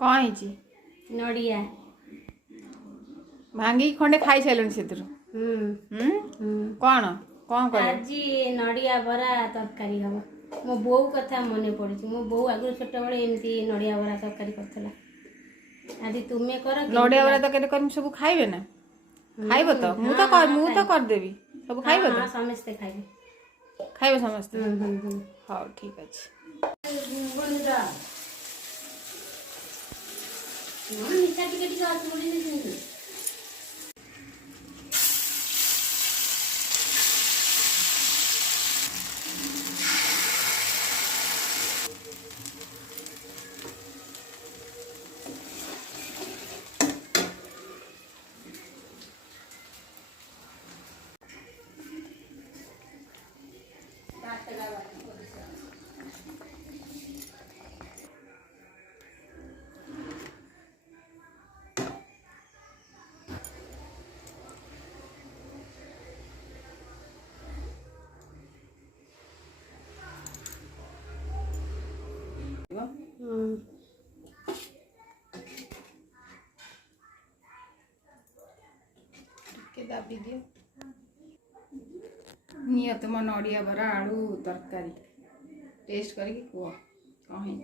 कौन है नड़िया भांगी खंडे खाई सारे से कौन कौन कर आज नड़िया बरा तरकारी हम मो बो कथा मन पड़ी मो बो आगु छोट बड़े एमती नड़िया बरा तरकारी करथला आज तुम्हें कर नड़िया बरा तरकारी कर सब खाइबे ना खाइबो तो मु तो कर देबी सब खाइबो तो समस्त खाइबे खाइबे समस्त हां ठीक अछि मिठा टिके टिके आस बोली नहीं दाबी दियो नियत तुम नड़िया बरा आलू तरकारी टेस्ट करके कह कहीं